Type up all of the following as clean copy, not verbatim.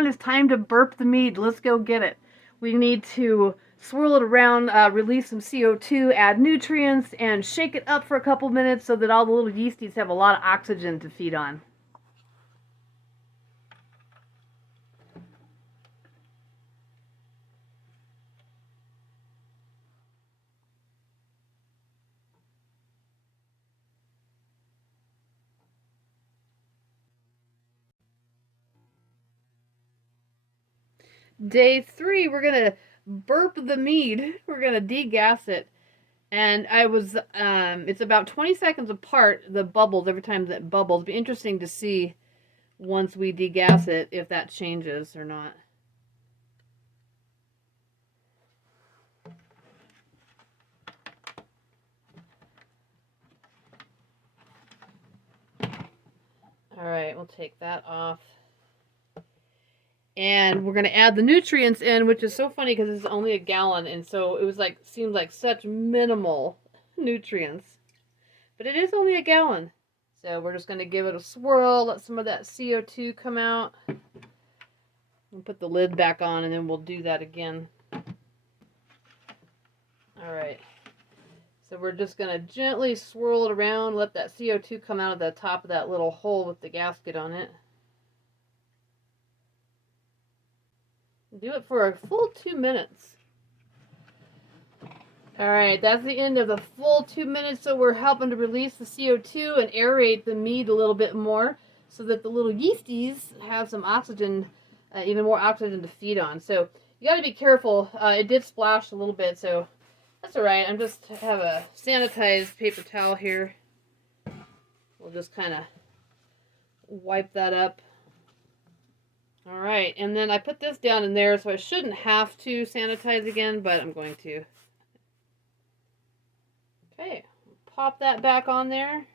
on, it's time to burp the mead. Let's go get it. We need to swirl it around, release some CO2, add nutrients, and shake it up for a couple minutes so that all the little yeasties have a lot of oxygen to feed on. Day 3, we're gonna burp the mead. We're gonna degas it. And it's about 20 seconds apart, the bubbles, every time that bubbles. It'll be interesting to see once we degas it if that changes or not. All right, we'll take that off. And we're going to add the nutrients in, which is so funny because it's only a gallon. And so it was like, seemed like such minimal nutrients. But it is only a gallon. So we're just going to give it a swirl, let some of that CO2 come out. We'll put the lid back on and then we'll do that again. All right. So we're just going to gently swirl it around, let that CO2 come out of the top of that little hole with the gasket on it. Do it for a full 2 minutes. Alright, that's the end of the full 2 minutes, so we're helping to release the CO2 and aerate the mead a little bit more so that the little yeasties have some oxygen, even more oxygen to feed on. So you got to be careful. It did splash a little bit, so that's alright. I'm just have a sanitized paper towel here. We'll just kind of wipe that up. Alright, and then I put this down in there, so I shouldn't have to sanitize again, but I'm going to. Okay, pop that back on there.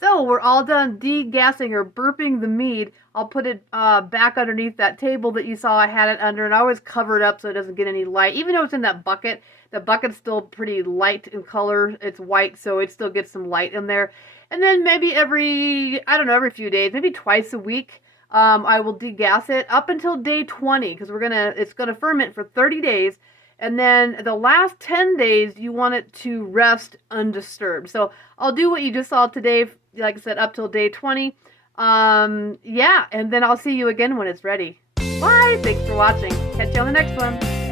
So we're all done degassing or burping the mead. I'll put it back underneath that table that you saw I had it under, and I always cover it up so it doesn't get any light. Even though it's in that bucket, the bucket's still pretty light in color. It's white, so it still gets some light in there. And then maybe every few days, maybe twice a week, I will degas it up until day 20 because it's gonna ferment for 30 days. And then the last 10 days, you want it to rest undisturbed. So I'll do what you just saw today, like I said, up till day 20. Yeah, and then I'll see you again when it's ready. Bye! Thanks for watching. Catch you on the next one.